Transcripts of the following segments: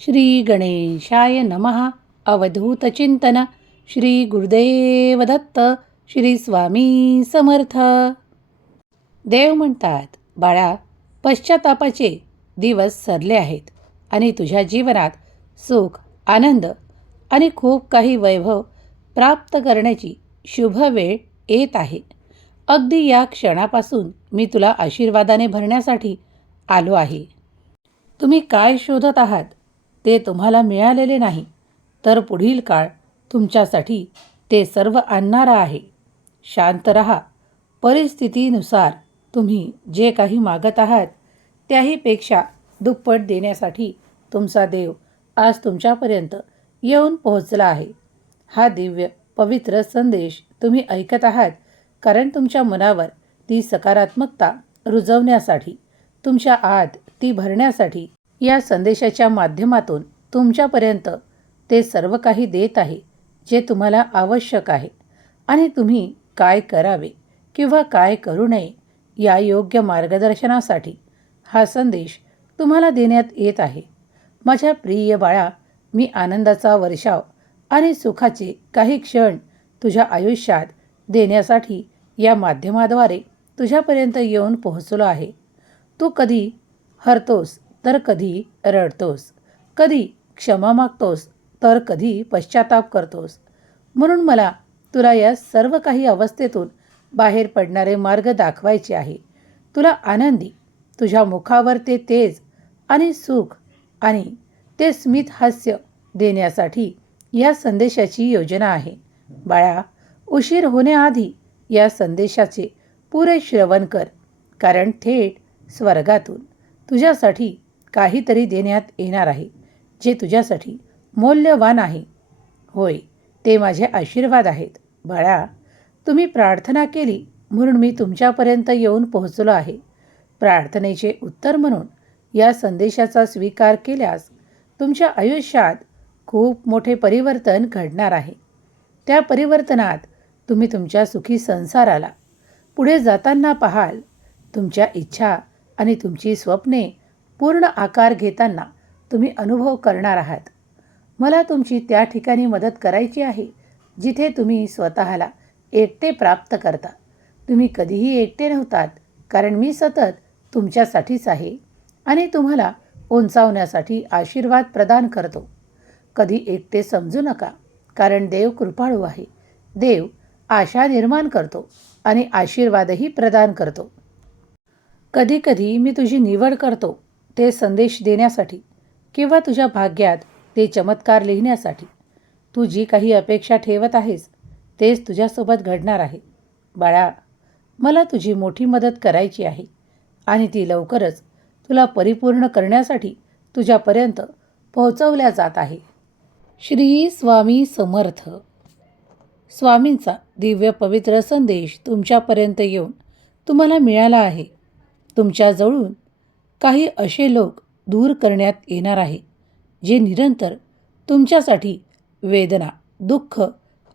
श्री गणेशाय नमः. अवधूत चिंतन. श्री गुरुदेव दत्त. श्री स्वामी समर्थ. देव म्हणतात, बाळा, पश्चातापाचे दिवस सरले आहेत आणि तुझ्या जीवनात सुख, आनंद आणि खूप काही वैभव प्राप्त करण्याची शुभ वेळ येत आहे. अगदी या क्षणापासून मी तुला आशीर्वादाने भरण्यासाठी आलो आहे. तुम्ही काय शोधत आहात ते तुम्हाला मिळालेले नाही, तर पुढील काळ तुमच्यासाठी ते सर्व आणणारा आहे. शांत रहा. परिस्थितीनुसार तुम्ही जे काही मागत आहात त्याहीपेक्षा दुप्पट देण्यासाठी तुमचा देव आज तुमच्यापर्यंत येऊन पोहोचला आहे. हा दिव्य पवित्र संदेश तुम्ही ऐकत आहात कारण तुमच्या मनावर ती सकारात्मकता रुजवण्यासाठी, तुमच्या आत ती भरण्यासाठी या संदेशाच्या माध्यमातून तुमच्यापर्यंत ते सर्व काही देत आहे जे तुम्हाला आवश्यक आहे. आणि तुम्ही काय करावे किंवा काय करू नये या योग्य मार्गदर्शनासाठी हा संदेश तुम्हाला देण्यात येत आहे. माझ्या प्रिय बाळा, मी आनंदाचा वर्षाव आणि सुखाचे काही क्षण तुझ्या आयुष्यात देण्यासाठी या माध्यमाद्वारे तुझ्यापर्यंत येऊन पोहोचलो आहे. तू कधी हरतोस तर कधी रडतोस, कधी क्षमा मागतोस तर कधी पश्चाताप करतोस. म्हणून मला तुला या सर्व काही अवस्थेतून बाहेर पडणारे मार्ग दाखवायचे आहे. तुला आनंदी, तुझ्या मुखावर ते तेज आणि सुख आणि ते स्मित हास्य देण्यासाठी या संदेशाची योजना आहे. बाळा, उशीर होण्याआधी या संदेशाचे पुरे श्रवण कर, कारण थेट स्वर्गातून तुझ्यासाठी काहीतरी देण्यात येणार आहे जे तुझ्यासाठी मौल्यवान आहे. होय, ते माझे आशीर्वाद आहेत. बाळा, तुम्ही प्रार्थना केली म्हणून मी तुमच्यापर्यंत येऊन पोहोचलो आहे. प्रार्थनेचे उत्तर म्हणून या संदेशाचा स्वीकार केल्यास तुमच्या आयुष्यात खूप मोठे परिवर्तन घडणार आहे. त्या परिवर्तनात तुम्ही तुमच्या सुखी संसाराला पुढे जाताना पाहाल. तुमच्या इच्छा आणि तुमची स्वप्ने पूर्ण आकार घेताना तुम्ही अनुभव करणार आहात. मला तुमची त्या ठिकाणी मदत करायची आहे जिथे तुम्ही स्वतःला एकटे प्राप्त करता. तुम्ही कधीही एकटे नव्हतात, कारण मी सतत तुमच्यासाठीच आहे आणि तुम्हाला उंचावण्यासाठी आशीर्वाद प्रदान करतो. कधी एकटे समजू नका, कारण देव कृपाळू आहे. देव आशा निर्माण करतो आणि आशीर्वादही प्रदान करतो. कधी कधी मी तुझी निवड करतो ते संदेश देण्यासाठी किंवा तुझ्या भाग्यात ते चमत्कार लिहिण्यासाठी. तू जी काही अपेक्षा ठेवत आहेस तेच तुझ्यासोबत घडणार आहे. बाळा, मला तुझी मोठी मदत करायची आहे आणि ती लवकरच तुला परिपूर्ण करण्यासाठी तुझ्यापर्यंत पोहोचवल्या जात आहे. श्री स्वामी समर्थ. स्वामींचा दिव्य पवित्र संदेश तुमच्यापर्यंत येऊन तुम्हाला मिळाला आहे. तुमच्याजवळून काही असे लोक दूर करण्यात येणार आहे जे निरंतर तुमच्यासाठी वेदना, दुःख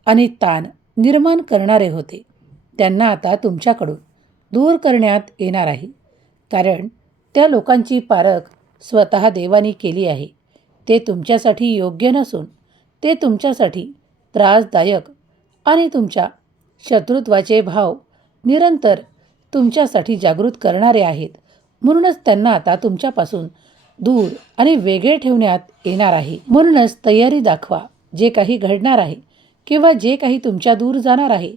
आणि ताण निर्माण करणारे होते. त्यांना आता तुमच्याकडून दूर करण्यात येणार आहे, कारण त्या लोकांची पारख स्वतः देवानी केली आहे. ते तुमच्यासाठी योग्य नसून ते तुमच्यासाठी त्रासदायक आणि तुमच्या शत्रुत्वाचे भाव निरंतर तुमच्यासाठी जागृत करणारे आहेत. म्हणूनच त्यांना आता तुमच्यापासून दूर आणि वेगळे ठेवण्यात येणार आहे. म्हणूनच तयारी दाखवा. जे काही घडणार आहे किंवा जे काही तुमच्या दूर जाणार आहे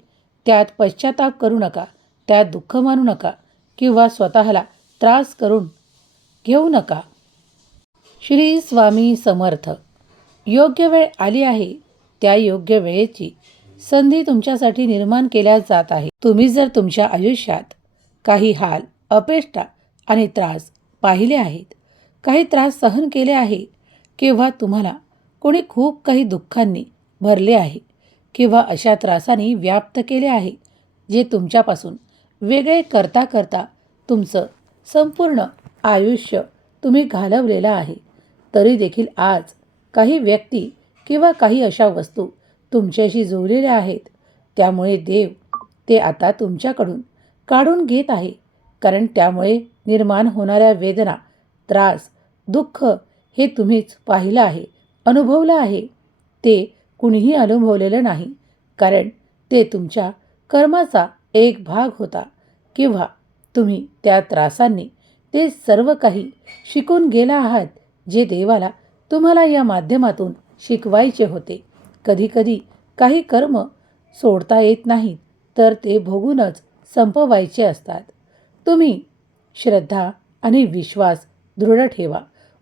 त्यात पश्चाताप करू नका, त्यात दुःख मानू नका किंवा स्वतःला त्रास करून घेऊ नका. श्री स्वामी समर्थ. योग्य वेळ आली आहे. त्या योग्य वेळेची संधी तुमच्यासाठी निर्माण केल्या जात आहे. तुम्ही जर तुमच्या आयुष्यात काही हाल, अपेष्टा आणि त्रास पाहिले आहेत, काही त्रास सहन केले आहे किंवा तुम्हाला कोणी खूप काही दुःखांनी भरले आहे किंवा अशा त्रासांनी व्याप्त केले आहे जे तुमच्यापासून वेगळे करता करता तुमचं संपूर्ण आयुष्य तुम्ही घालवलेलं आहे, तरी देखील आज काही व्यक्ती किंवा काही अशा वस्तू तुमच्याशी जोडलेल्या आहेत. त्यामुळे देव ते आता तुमच्याकडून काढून घेत आहे, कारण त्यामुळे निर्माण होणाऱ्या वेदना, त्रास, दुःख हे तुम्हीच पाहिलं आहे, अनुभवलं आहे. ते कुणीही अनुभवलेलं नाही, कारण ते तुमच्या कर्माचा एक भाग होता किंवा तुम्ही त्या त्रासांनी ते सर्व काही शिकून गेला आहात, जे देवाला तुम्हाला या माध्यमातून शिकवायचे होते. कधीकधी काही कर्म सोडता येत नाहीत, तर ते भोगूनच संपवायचे असतात. तुम्ही श्रद्धा आणि विश्वास दृढ ठेवा.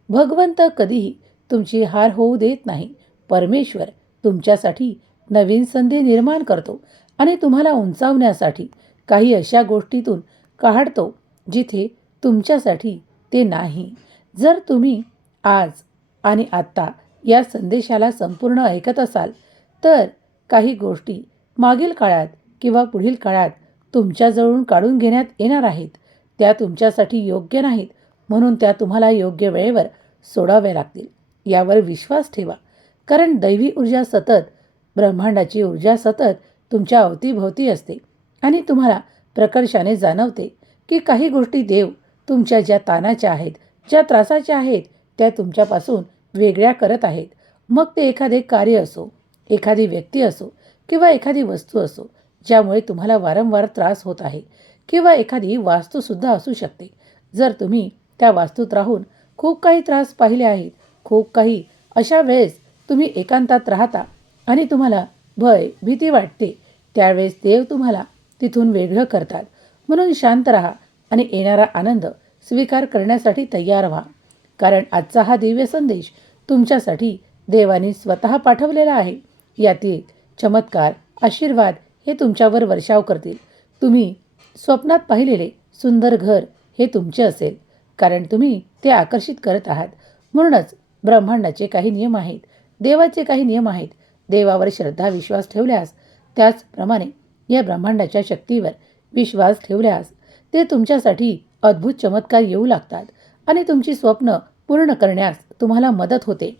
भगवंत कधीही तुमची हार होऊ देत नाही. परमेश्वर तुमच्यासाठी नवीन संधी निर्माण करतो आणि तुम्हाला उंचावण्यासाठी काही अशा गोष्टीतून काढतो जिथे तुमच्यासाठी ते नाही. जर तुम्ही आज आणि आत्ता या संदेशाला संपूर्ण ऐकत असाल, तर काही गोष्टी मागील काळात किंवा पुढील काळात तुमच्याजवळून काढून घेण्यात येणार आहेत. त्या तुमच्यासाठी योग्य नाहीत, म्हणून त्या तुम्हाला योग्य वेळेवर सोडाव्या लागतील. यावर विश्वास ठेवा, कारण दैवी ऊर्जा सतत, ब्रह्मांडाची ऊर्जा सतत तुमच्या अवतीभोवती असते आणि तुम्हाला प्रकर्षाने जाणवते की काही गोष्टी देव तुमच्या ज्या ताणाच्या आहेत, ज्या त्रासाच्या आहेत, त्या तुमच्यापासून वेगळ्या करत आहेत. मग ते एखादे कार्य असो, एखादी व्यक्ती असो किंवा एखादी वस्तू असो, ज्यामुळे तुम्हाला वारंवार त्रास होत आहे, किंवा एखादी वास्तूसुद्धा असू शकते. जर तुम्ही त्या वास्तूत राहून खूप काही त्रास पाहिले आहेत, खूप काही अशा वेळेस तुम्ही एकांतात राहता आणि तुम्हाला भय, भीती वाटते, त्यावेळेस देव तुम्हाला तिथून वेगळं करतात. म्हणून शांत राहा आणि येणारा आनंद स्वीकार करण्यासाठी तयार व्हा, कारण आजचा हा दिव्य संदेश तुमच्यासाठी देवाने स्वतः पाठवलेला आहे. यातील चमत्कार, आशीर्वाद हे तुमच्यावर वर्षाव करतील. तुम्ही स्वप्नात पाहिलेले सुंदर घर हे तुमचे असेल, कारण तुम्ही ते आकर्षित करत आहात. म्हणूनच ब्रह्मांडाचे काही नियम आहेत, देवाचे काही नियम आहेत. देवावर श्रद्धा विश्वास ठेवल्यास, त्याचप्रमाणे या ब्रह्मांडाच्या शक्तीवर विश्वास ठेवल्यास ते तुमच्यासाठी अद्भुत चमत्कार येऊ लागतात आणि तुमची स्वप्न पूर्ण करण्यास तुम्हाला मदत होते.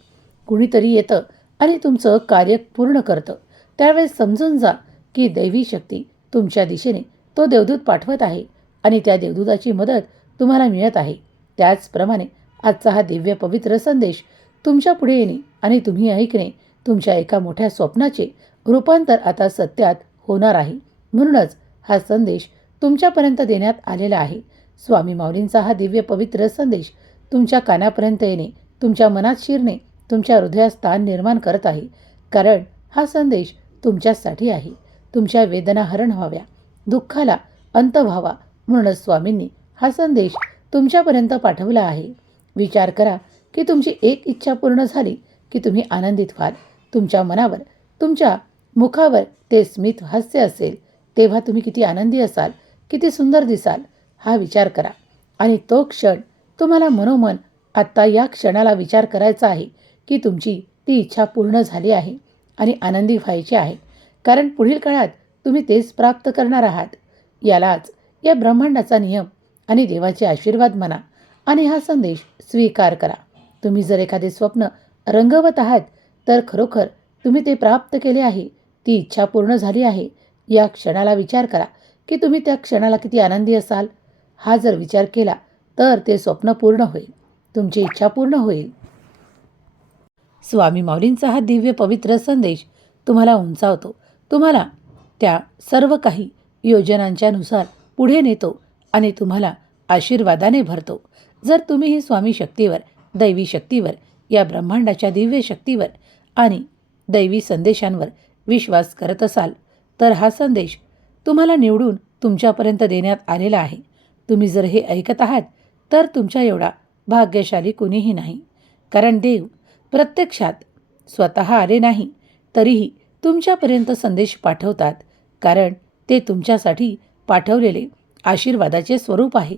कुणीतरी येतं आणि तुमचं कार्य पूर्ण करतं. त्यावेळेस समजून जा की दैवी शक्ती तुमच्या दिशेने तो देवदूत पाठवत आहे आणि त्या देवदूताची मदत तुम्हाला मिळत आहे. त्याचप्रमाणे आजचा हा दिव्य पवित्र संदेश तुमच्या पुढे येणे आणि तुम्ही ऐकणे, तुमच्या एका मोठ्या स्वप्नाचे रूपांतर आता सत्यात होणार आहे. म्हणूनच हा संदेश तुमच्यापर्यंत देण्यात आलेला आहे. स्वामी माऊलींचा हा दिव्य पवित्र संदेश तुमच्या कानापर्यंत येणे, तुमच्या मनात शिरणे, तुमच्या हृदयात स्थान निर्माण करत आहे, कारण हा संदेश तुमच्यासाठी आहे. तुमच्या वेदना हरण व्हाव्या, दुःखाला अंत व्हावा, म्हणूनच स्वामींनी हा संदेश तुमच्यापर्यंत पाठवला आहे. विचार करा की तुमची एक इच्छा पूर्ण झाली की तुम्ही आनंदित व्हाल. तुमच्या मनावर, तुमच्या मुखावर ते स्मित हास्य असेल, तेव्हा तुम्ही किती आनंदी असाल, किती सुंदर दिसाल, हा विचार करा. आणि तो क्षण तुम्हाला मनोमन आत्ता या क्षणाला विचार करायचा आहे की तुमची ती इच्छा पूर्ण झाली आहे आणि आनंदी व्हायचे आहे, कारण पुढील काळात तुम्ही तेच प्राप्त करणार आहात. यालाच या ब्रह्मांडाचा नियम आणि देवाचे आशीर्वाद म्हणा आणि हा संदेश स्वीकार करा. तुम्ही जर एखादे स्वप्न रंगवत आहात, तर खरोखर तुम्ही ते प्राप्त केले आहे, ती इच्छा पूर्ण झाली आहे. या क्षणाला विचार करा की तुम्ही त्या क्षणाला किती आनंदी असाल. हा जर विचार केला तर ते स्वप्न पूर्ण होईल, तुमची इच्छा पूर्ण होईल. स्वामी माऊलींचा हा दिव्य पवित्र संदेश तुम्हाला उंचावतो, तुम्हाला त्या सर्व काही योजनांच्या नुसार पुढे नेतो आणि तुम्हाला आशीर्वादाने भरतो. जर तुम्हीही स्वामी शक्तीवर, दैवी शक्तीवर, या ब्रह्मांडाच्या दिव्य शक्तीवर आणि दैवी संदेशांवर विश्वास करत असाल, तर हा संदेश तुम्हाला निवडून तुमच्यापर्यंत देण्यात आलेला आहे. तुम्ही जर हे ऐकत आहात, तर तुमच्या एवढा भाग्यशाली कुणीही नाही, कारण देव प्रत्यक्षात स्वतः आले नाही तरीही तुमच्यापर्यंत संदेश पाठवतात, कारण ते तुमच्यासाठी पाठवलेले आशीर्वादाचे स्वरूप आहे.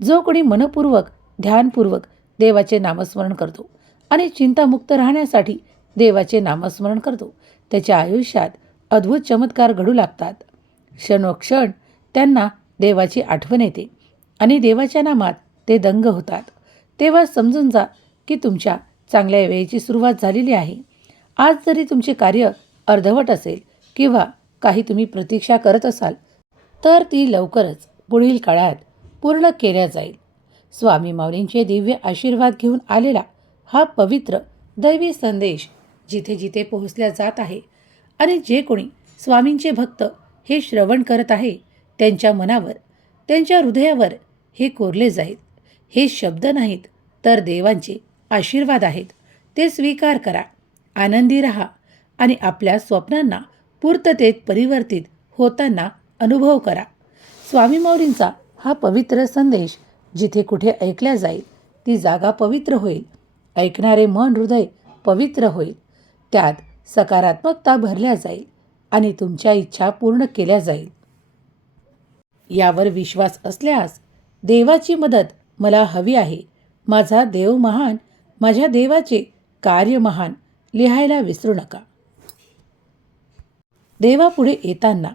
जो कोणी मनपूर्वक, ध्यानपूर्वक देवाचे नामस्मरण करतो आणि चिंतामुक्त राहण्यासाठी देवाचे नामस्मरण करतो, त्याच्या आयुष्यात अद्भुत चमत्कार घडू लागतात. क्षणोक्षण त्यांना देवाची आठवण येते आणि देवाच्या नामात ते दंग होतात. तेव्हा समजून जा की तुमच्या चांगल्या वेळेची सुरुवात झालेली आहे. आज जरी तुमचे कार्य अर्धवट असेल किंवा काही तुम्ही प्रतीक्षा करत असाल, तर ती लवकरच पुढील काळात पूर्ण केल्या जाईल. स्वामी माऊलींचे दिव्य आशीर्वाद घेऊन आलेला हा पवित्र दैवी संदेश जिथे जिथे पोहोचला जात आहे आणि जे कोणी स्वामींचे भक्त हे श्रवण करत आहे त्यांच्या मनावर, त्यांच्या हृदयावर हे कोरले जाईल. हे शब्द नाहीत तर देवांचे आशीर्वाद आहेत. ते स्वीकार करा, आनंदी रहा आणि आपल्या स्वप्नांना पूर्ततेत परिवर्तित होताना अनुभव करा. स्वामी माऊलींचा हा पवित्र संदेश जिथे कुठे ऐकला जाईल ती जागा पवित्र होईल. ऐकणारे मन हृदय पवित्र होईल. त्यात सकारात्मकता भरल्या जाईल आणि तुमच्या इच्छा पूर्ण केल्या जाईल. यावर विश्वास असल्यास देवाची मदत मला हवी आहे. माझा देव महान, माझ्या देवाचे कार्य महान लिहायला विसरू नका. देवापुढे येताना,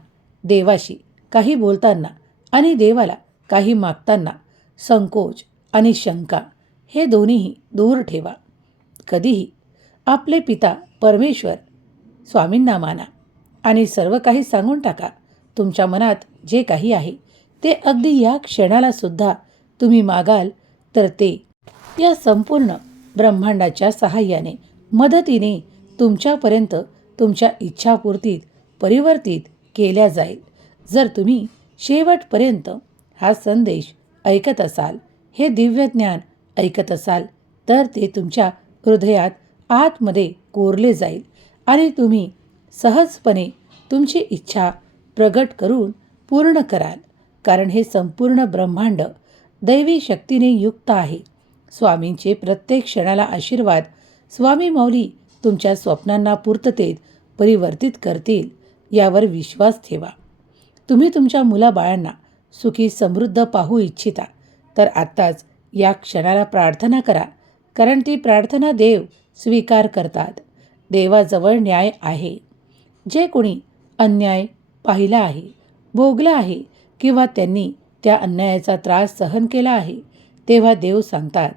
देवाशी काही बोलताना आणि देवाला काही मागताना संकोच आणि शंका हे दोन्हीही दूर ठेवा. कधीही आपले पिता परमेश्वर स्वामींना माना आणि सर्व काही सांगून टाका. तुमच्या मनात जे काही आहे ते अगदी या क्षणाला सुद्धा तुम्ही मागाल तर ते या संपूर्ण ब्रह्मांडाच्या सहाय्याने, मदतीने तुमच्यापर्यंत तुमच्या इच्छापूर्तीत परिवर्तित केल्या जाईल. जर तुम्ही शेवटपर्यंत हा संदेश ऐकत असाल, हे दिव्य ज्ञान ऐकत असाल, तर ते तुमच्या हृदयात आतमध्ये कोरले जाईल आणि तुम्ही सहजपणे तुमची इच्छा प्रगट करून पूर्ण कराल. कारण हे संपूर्ण ब्रह्मांड दैवी शक्तीने युक्त आहे. स्वामींचे प्रत्येक क्षणाला आशीर्वाद स्वामी माऊली तुमच्या स्वप्नांना पूर्ततेत परिवर्तित करतील यावर विश्वास ठेवा. तुम्ही तुमच्या मुलाबाळांना सुखी समृद्ध पाहू इच्छिता तर आत्ताच या क्षणाला प्रार्थना करा. कारण ती प्रार्थना देव स्वीकार करतात. देवाजवळ न्याय आहे. जे कोणी अन्याय पाहिला आहे, भोगला आहे किंवा त्यांनी त्या अन्यायाचा त्रास सहन केला आहे, तेव्हा देव सांगतात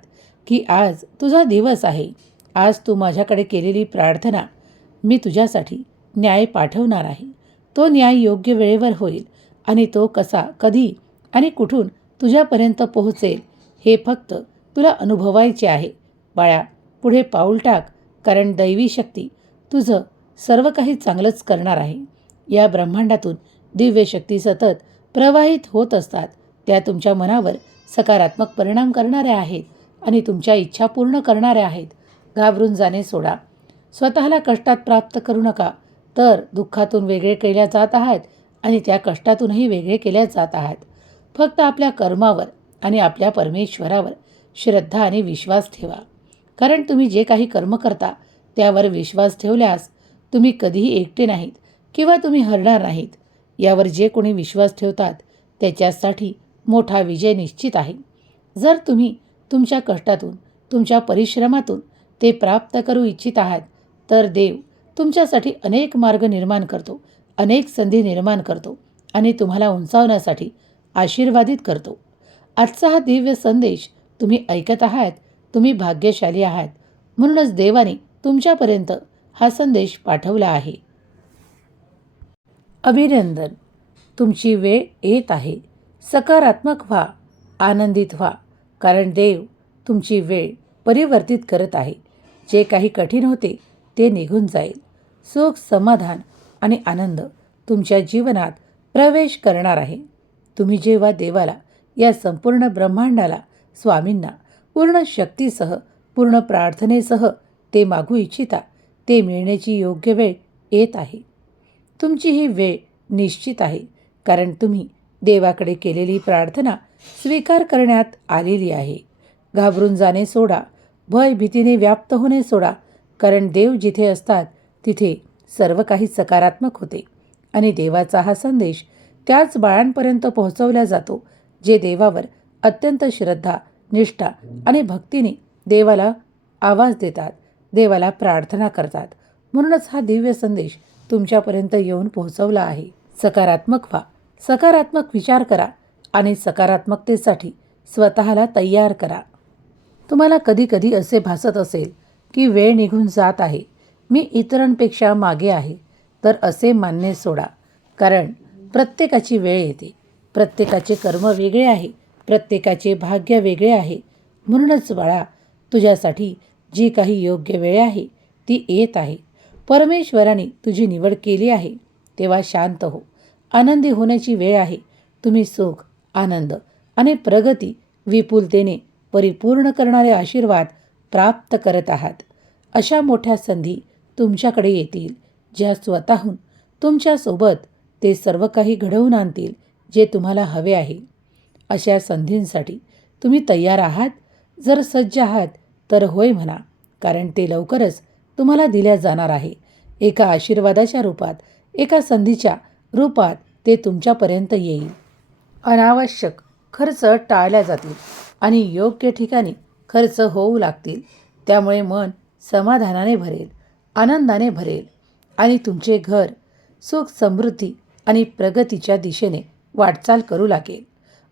की आज तुझा दिवस आहे. आज तू माझ्याकडे केलेली प्रार्थना मी तुझ्यासाठी न्याय पाठवणार आहे. तो न्याय योग्य वेळेवर होईल आणि तो कसा, कधी आणि कुठून तुझ्यापर्यंत पोहोचेल हे फक्त तुला अनुभवायचे आहे. बाळा, पुढे पाऊल टाक, कारण दैवी शक्ती तुझं सर्व काही चांगलंच करणार आहे. या ब्रह्मांडातून दिव्य शक्ती सतत प्रवाहित होत असतात. त्या तुमच्या मनावर सकारात्मक परिणाम करणाऱ्या आहेत आणि तुमच्या इच्छा पूर्ण करणाऱ्या आहेत. घाबरून जाणे सोडा. स्वतःला कष्टात प्राप्त करू नका, तर दुःखातून वेगळे केल्या जात आहात आणि त्या कष्टातूनही वेगळे केल्या जात आहात. फक्त आपल्या कर्मावर आणि आपल्या परमेश्वरावर श्रद्धा आणि विश्वास ठेवा. कारण तुम्ही जे काही कर्म करता त्यावर विश्वास ठेवल्यास तुम्ही कधीही एकटे नाहीत किंवा तुम्ही हरणार नाहीत. यावर जे कोणी विश्वास ठेवतात त्याच्यासाठी मोठा विजय निश्चित आहे. जर तुम्ही तुमच्या कष्टातून, तुमच्या परिश्रमातून ते प्राप्त करू इच्छित आहात तर देव तुमच्यासाठी अनेक मार्ग निर्माण करतो, अनेक संधी निर्माण करतो आणि तुम्हाला उंचावण्यासाठी आशीर्वादित करतो. आजचा हा दिव्य संदेश तुम्ही ऐकत आहात. तुम्ही भाग्यशाली आहात. म्हणूनच देवाने तुमच्यापर्यंत हा संदेश पाठवला आहे. अभिनंदन, तुमची वेळ येत आहे. सकारात्मक व्हा, आनंदित व्हा, कारण देव तुमची वेळ परिवर्तित करत आहे. जे काही कठीण होते ते निघून जाईल. सुख, समाधान आणि आनंद तुमच्या जीवनात प्रवेश करणार आहे. तुम्ही जेव्हा देवाला, या संपूर्ण ब्रह्मांडाला, स्वामींना पूर्ण शक्तीसह, पूर्ण प्रार्थनेसह ते मागू इच्छिता, ते मिळण्याची योग्य वेळ येत आहे. तुमची ही वेळ निश्चित आहे. कारण तुम्ही देवाकडे केलेली प्रार्थना स्वीकार करण्यात आलेली आहे. घाबरून जाणे सोडा. भय भीतीने व्याप्त होणे सोडा. कारण देव जिथे असतात तिथे सर्व काही सकारात्मक होते आणि देवाचा हा संदेश त्याच बाळांपर्यंत पोहोचवला जातो जे देवावर अत्यंत श्रद्धा, निष्ठा आणि भक्तीने देवाला आवाज देतात, देवाला प्रार्थना करतात. म्हणूनच हा दिव्य संदेश तुमच्यापर्यंत येऊन पोहोचवला आहे. सकारात्मक व्हा, सकारात्मक विचार करा आणि सकारात्मकतेसाठी स्वतःला तयार करा. तुम्हाला कधी कधी असे भासत असेल की वेळ निघून जात आहे, मी इतरांपेक्षा मागे आहे, तर असे मानणे सोडा. कारण प्रत्येकाची वेळ येते. प्रत्येकाचे कर्म वेगळे आहे, प्रत्येकाचे भाग्य वेगळे आहे. म्हणूनच बाळा, तुझ्यासाठी जी काही योग्य वेळ आहे ती येत आहे. परमेश्वराने तुझी निवड केली आहे. तेव्हा शांत हो. आनंदी होण्याची वेळ आहे. तुम्ही सुख, आनंद आणि प्रगती विपुलतेने परिपूर्ण करणारे आशीर्वाद प्राप्त करत आहात. अशा मोठ्या संधी तुमच्याकडे येतील ज्या स्वतःहून तुमच्यासोबत ते सर्व काही घडवून आणतील जे तुम्हाला हवे आहे. अशा संधींसाठी तुम्ही तयार आहात? जर सज्ज आहात तर होय म्हणा, कारण ते लवकरच तुम्हाला दिल्या जाणार आहे. एका आशीर्वादाच्या रूपात, एका संधीच्या रूपात ते तुमच्यापर्यंत येईल. अनावश्यक खर्च टाळल्या जातील आणि योग्य ठिकाणी खर्च होऊ लागतील. त्यामुळे मन समाधानाने भरेल, आनंदाने भरेल आणि तुमचे घर सुख, समृद्धी आणि प्रगतीच्या दिशेने वाटचाल करू लागेल.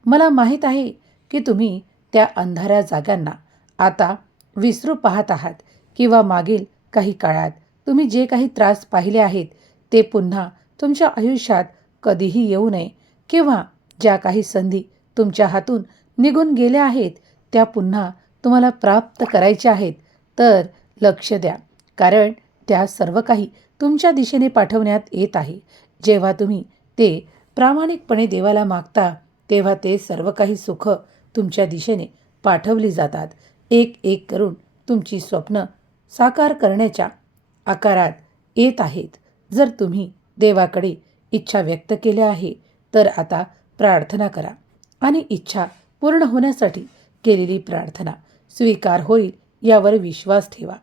मला माहीत आहे की तुम्ही त्या अंधाऱ्या जागांना आता विसरू पाहत आहात किंवा मागील काही काळात तुम्ही जे काही त्रास पाहिले आहेत ते पुन्हा तुमच्या आयुष्यात कधीही येऊ नये किंवा ज्या काही संधी तुमच्या हातून निघून गेल्या आहेत त्या पुन्हा तुम्हाला प्राप्त करायच्या आहेत. तर लक्ष द्या, कारण त्या सर्व काही तुमच्या दिशेने पाठवण्यात येत आहे. जेव्हा तुम्ही ते प्रामाणिकपणे देवाला मागता तेव्हा ते सर्व काही सुख तुमच्या दिशेने पाठवली जातात. एक एक करून तुमची स्वप्न साकार करण्याच्या आकारात येत आहेत. जर तुम्ही देवाकडे इच्छा व्यक्त केल्या आहे तर आता प्रार्थना करा आणि इच्छा पूर्ण होण्यासाठी केलेली प्रार्थना स्वीकार होईल यावर विश्वास ठेवा.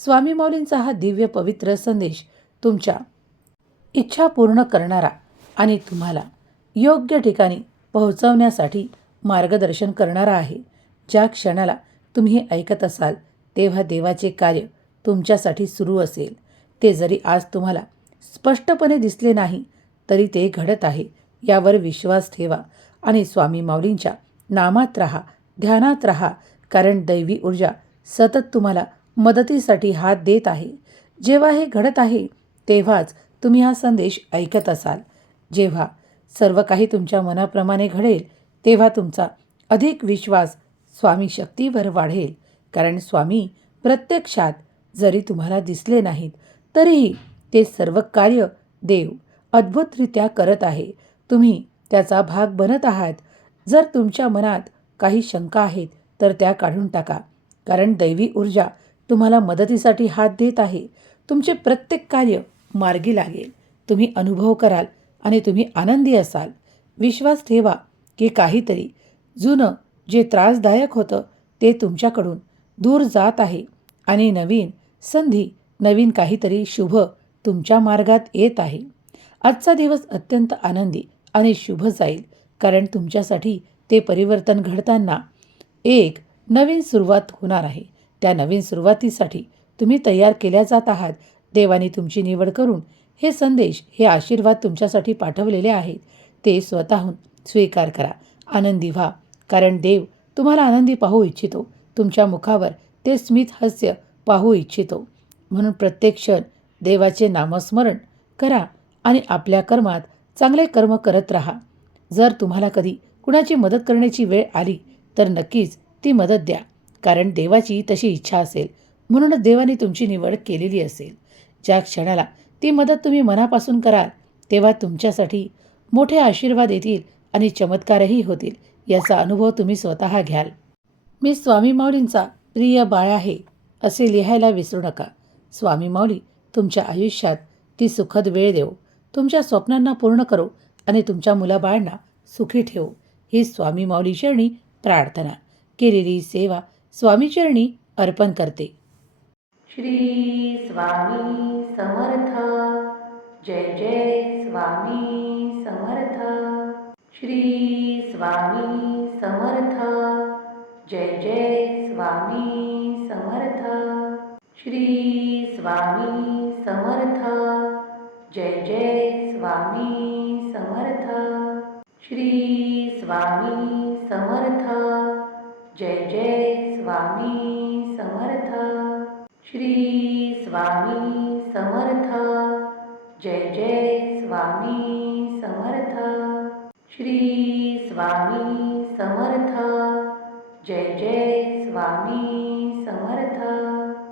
स्वामी माऊलींचा हा दिव्य पवित्र संदेश तुमच्या इच्छा पूर्ण करणारा आणि तुम्हाला योग्य ठिकाणी पोहोचवण्यासाठी मार्गदर्शन करणारा आहे. ज्या क्षणाला तुम्ही हे ऐकत असाल तेव्हा देवाचे कार्य तुमच्यासाठी सुरू असेल. ते जरी आज तुम्हाला स्पष्टपणे दिसले नाही तरी ते घडत आहे यावर विश्वास ठेवा आणि स्वामी माऊलींच्या नामात राहा, ध्यानात राहा, कारण दैवी ऊर्जा सतत तुम्हाला मदतीसाठी हात देत आहे. जेव्हा हे घडत आहे तेव्हाच तुम्ही हा संदेश ऐकत असाल. जेव्हा सर्व काही तुमच्या मनाप्रमाणे घडेल तेव्हा तुमचा अधिक विश्वास स्वामी शक्तीवर वाढेल, कारण स्वामी प्रत्यक्षात जरी तुम्हाला दिसले नाहीत तरीही ते सर्व कार्य देव अद्भुतरित्या करत आहे. तुम्ही त्याचा भाग बनत आहात. जर तुमच्या मनात काही शंका आहेत तर त्या काढून टाका, कारण दैवी ऊर्जा तुम्हाला मदतीसाठी हात देत आहे. तुमचे प्रत्येक कार्य मार्गी लागेल. तुम्ही अनुभव कराल आणि तुम्ही आनंदी असाल. विश्वास ठेवा की काहीतरी जुनं जे त्रासदायक होतं ते तुमच्याकडून दूर जात आहे आणि नवीन संधी, नवीन काहीतरी शुभ तुमच्या मार्गात येत आहे. आजचा दिवस अत्यंत आनंदी आणि शुभ जाईल, कारण तुमच्यासाठी ते परिवर्तन घडताना एक नवीन सुरुवात होणार आहे. त्या नवीन सुरुवातीसाठी तुम्ही तयार केल्या जात आहात. देवाने तुमची निवड करून हे संदेश, हे आशीर्वाद तुमच्यासाठी पाठवलेले आहेत. ते स्वतःहून स्वीकार करा. आनंदी व्हा, कारण देव तुम्हाला आनंदी पाहू इच्छितो. तुमच्या मुखावर ते स्मित हास्य पाहू इच्छितो. म्हणून प्रत्येक क्षण देवाचे नामस्मरण करा आणि आपल्या कर्मात चांगले कर्म करत राहा. जर तुम्हाला कधी कुणाची मदत करण्याची वेळ आली तर नक्कीच ती मदत द्या, कारण देवाची तशी इच्छा असेल. म्हणूनच देवाने तुमची निवड केलेली असेल. ज्या क्षणाला ती मदत तुम्ही मनापासून कराल तेव्हा तुमच्यासाठी मोठे आशीर्वाद येतील आणि चमत्कारही होतील. याचा अनुभव तुम्ही स्वतः घ्याल. मी स्वामी माऊलींचा प्रिय बाळ आहे असे लिहायला विसरू नका. स्वामी माऊली तुमच्या आयुष्यात ती सुखद वेळ देव, तुमच्या स्वप्नांना पूर्ण करो आणि तुमच्या मुलाबाळांना सुखी ठेवो. ही स्वामी माऊली चरणी प्रार्थना. केलेली सेवा स्वामी चरणी अर्पण करते. श्री स्वामी समर्थ. जय जय स्वामी समर्थ. श्री स्वामी समर्थ. जय जय स्वामी समर्थ. श्री स्वामी समर्थ. जय जय स्वामी समर्थ. श्री स्वामी समर्थ. जय जय स्वामी समर्थ. श्री स्वामी समर्थ. जय जय स्वामी समर्थ. श्री स्वामी समर्थ. जय जय स्वामी समर्थ.